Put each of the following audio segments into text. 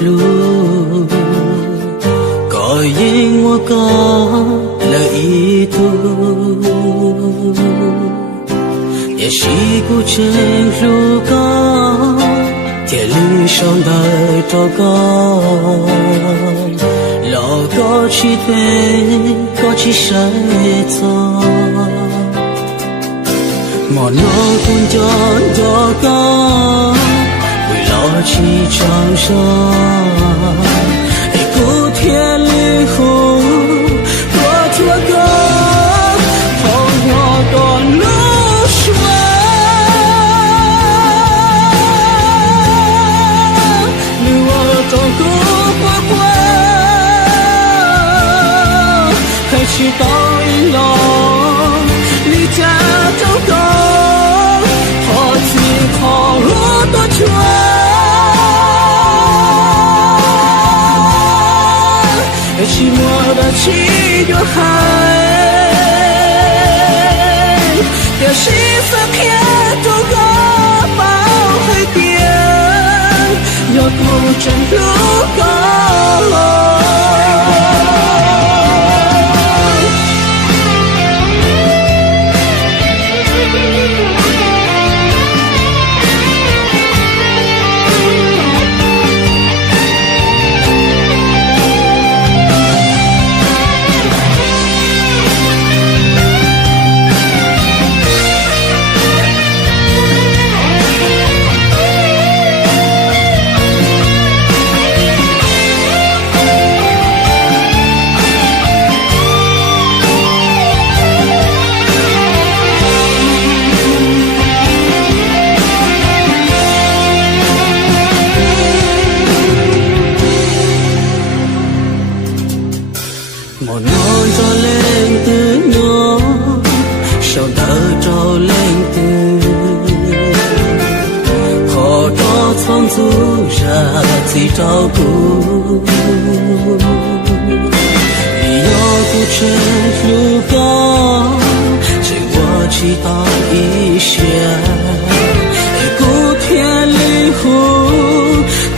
路，có yên我có lời ý tu也是故真如高铁里上的祷告老高起对高起谁走莫诺空中祷告为老起长生一股铁里湖我祷告同我的路去到一路，离家走高，何其可路多舛，也是我的气就海，也是色片走高包海边，要不真路高。một ngôi gió lên từ nhỏ sau đó trào lên từ khó đó thoáng du ra thì trao cũ vì do cuộc chơi lưu có chỉ qua chỉ ta ý xe cố thiên lý hú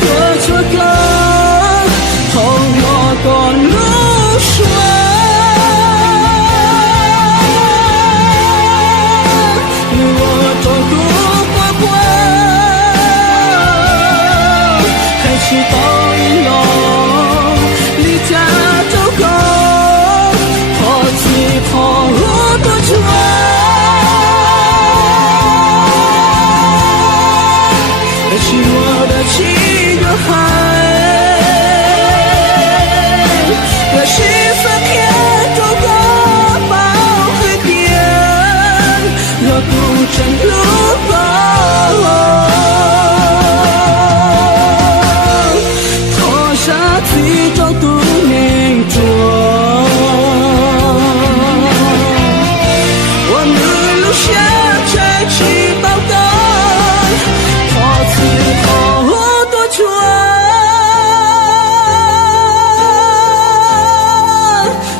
qua cho con không lo còn去到一路，离家走高，何其可路多舛，也是我的气就海，也是色片走高包海边，要不真路高。自找独命中，我们留下这祈祷的，何其可多舛，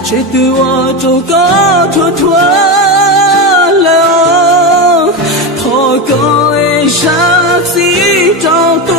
谁对我走高脱脱了，透过一下自找独。